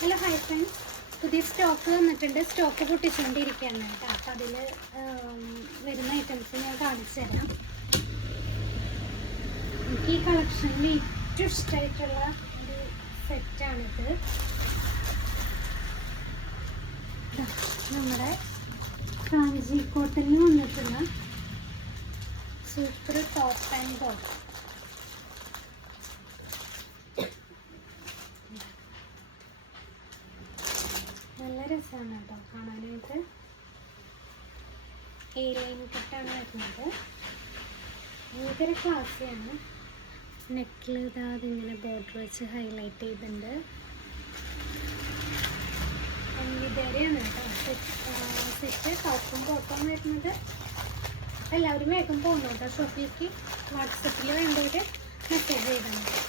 Hello hi friends, പുതിയ stock വന്നിട്ടുണ്ട്. Stock പൊട്ടിച്ചുകൊണ്ടിരിക്കുകയാണ് കേട്ടോ. അപ്പം അതിൽ വരുന്ന ഐറ്റംസ് ഞാൻ കാണിച്ചു തരാം. എനിക്ക് ഈ കളക്ഷനിൽ ഏറ്റവും ഇഷ്ടമായിട്ടുള്ള ഒരു സെറ്റാണിത്. നമ്മുടെ കാഞ്ചി കോട്ടണിൽ വന്നിട്ടുള്ള സൂപ്പർ ടോപ്പ് ആൻഡ് ബോട്ടം. നല്ല രസമാണ് കേട്ടോ കാണാനായിട്ട്. എ ലൈൻ കട്ടാണ് വരുന്നത്. ഭയങ്കര ക്ലാസ്സിയാണ്. നെക്കിൽ ഇതാ അതിങ്ങനെ ബോർഡർ വെച്ച് ഹൈലൈറ്റ് ചെയ്തിട്ടുണ്ട്. വിതരയാണ് കേട്ടോ സെറ്റ്. ടോപ്പും ബോട്ടവും വരുന്നത്. എല്ലാവരും വേഗം പോകുന്നു കേട്ടോ ഷോപ്പിലേക്ക്. വാട്സപ്പിൽ വേണ്ടവർ മെസ്സേജ് ചെയ്താൽ മതി.